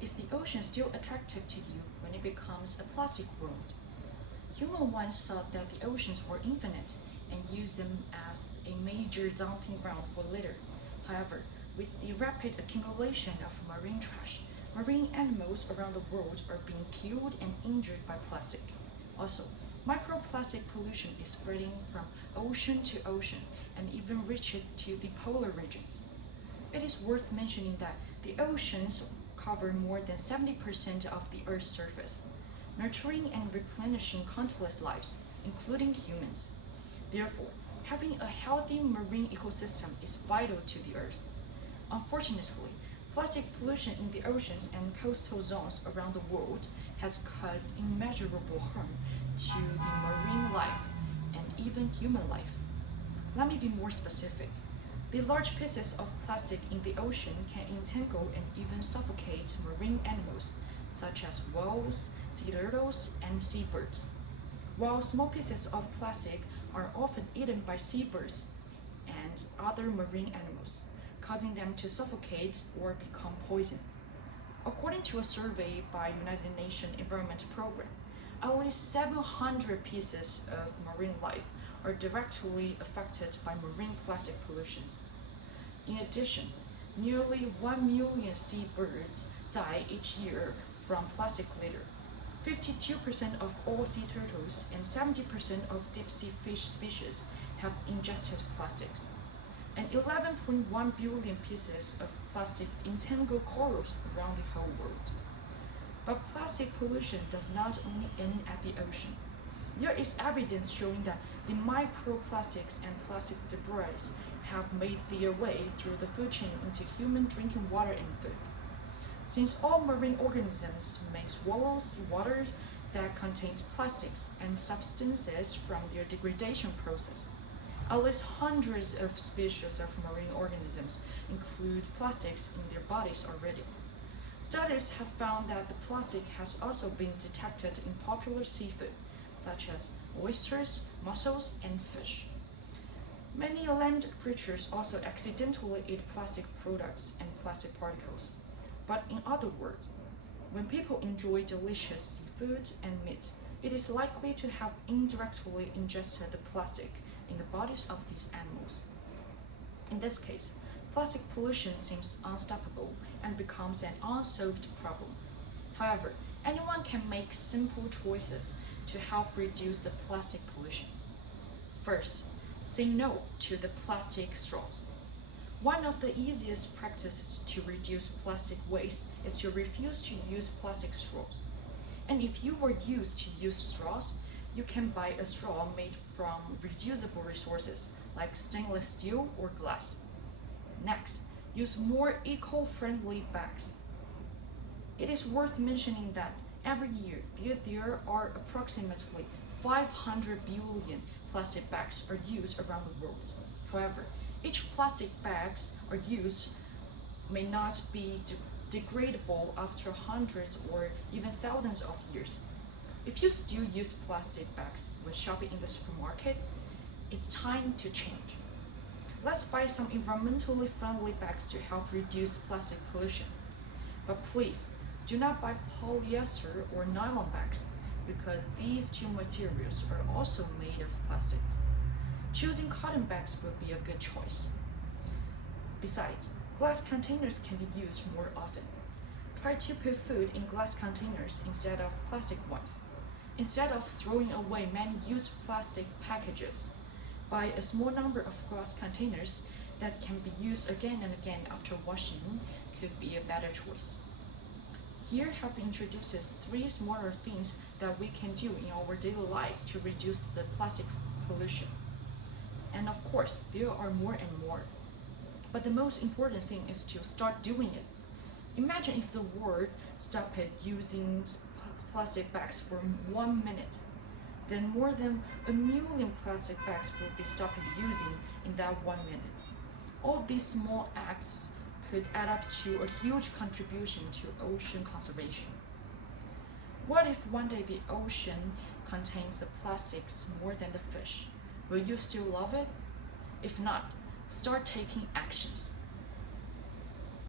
Is the ocean still attractive to you when it becomes a plastic world? Humans once thought that the oceans were infinite and used them as a major dumping ground for litter. However, with the rapid accumulation of marine trash, marine animals around the world are being killed and injured by plastic. Also, microplastic pollution is spreading from ocean to ocean and even reaches to the polar regions. It is worth mentioning that the oceans cover more than 70% of the Earth's surface, nurturing and replenishing countless lives, including humans. Therefore, having a healthy marine ecosystem is vital to the Earth. Unfortunately, plastic pollution in the oceans and coastal zones around the world has caused immeasurable harm to the marine life and even human life. Let me be more specific. The large pieces of plastic in the ocean can entangle and even suffocate marine animals, such as whales, sea turtles, and seabirds. While small pieces of plastic are often eaten by seabirds and other marine animals, causing them to suffocate or become poisoned. According to a survey by United Nations Environment Program, at least 700 pieces of marine life are directly affected by marine plastic pollutions. In addition, nearly 1 million seabirds die each year from plastic litter. 52% of all sea turtles and 70% of deep-sea fish species have ingested plastics. And 11.1 billion pieces of plastic entangle corals around the whole world. But plastic pollution does not only end at the ocean. There is evidence showing that the microplastics and plastic debris have made their way through the food chain into human drinking water and food. Since all marine organisms may swallow seawater that contains plastics and substances from their degradation process, at least hundreds of species of marine organisms include plastics in their bodies already. Studies have found that the plastic has also been detected in popular seafood, such as oysters, mussels, and fish. Many land creatures also accidentally eat plastic products and plastic particles. But in other words, when people enjoy delicious seafood and meat, it is likely to have indirectly ingested the plastic in the bodies of these animals. In this case, plastic pollution seems unstoppable and becomes an unsolved problem. However, anyone can make simple choices to help reduce the plastic pollution. First, say no to the plastic straws. One of the easiest practices to reduce plastic waste is to refuse to use plastic straws. And if you were used to use straws, you can buy a straw made from reusable resources like stainless steel or glass. Next, use more eco-friendly bags. It is worth mentioning that every year there are approximately 500 billion plastic bags are used around the world. However, each plastic bags are used may not be degradable after hundreds or even thousands of years. If you still use plastic bags when shopping in the supermarket, it's time to change. Let's buy some environmentally friendly bags to help reduce plastic pollution. But please, do not buy polyester or nylon bags because these two materials are also made of plastics. Choosing cotton bags would be a good choice. Besides, glass containers can be used more often. Try to put food in glass containers instead of plastic ones. Instead of throwing away many used plastic packages, buy a small number of glass containers that can be used again and again after washing could be a better choice. Here have introduces 3 smaller things that we can do in our daily life to reduce the plastic pollution. And of course, there are more and more. But the most important thing is to start doing it. Imagine if the world stopped using plastic bags for 1 minute. Then more than 1 million plastic bags will be stopped using in that 1 minute. All these small acts could add up to a huge contribution to ocean conservation. What if one day the ocean contains the plastics more than the fish? Will you still love it? If not, start taking actions.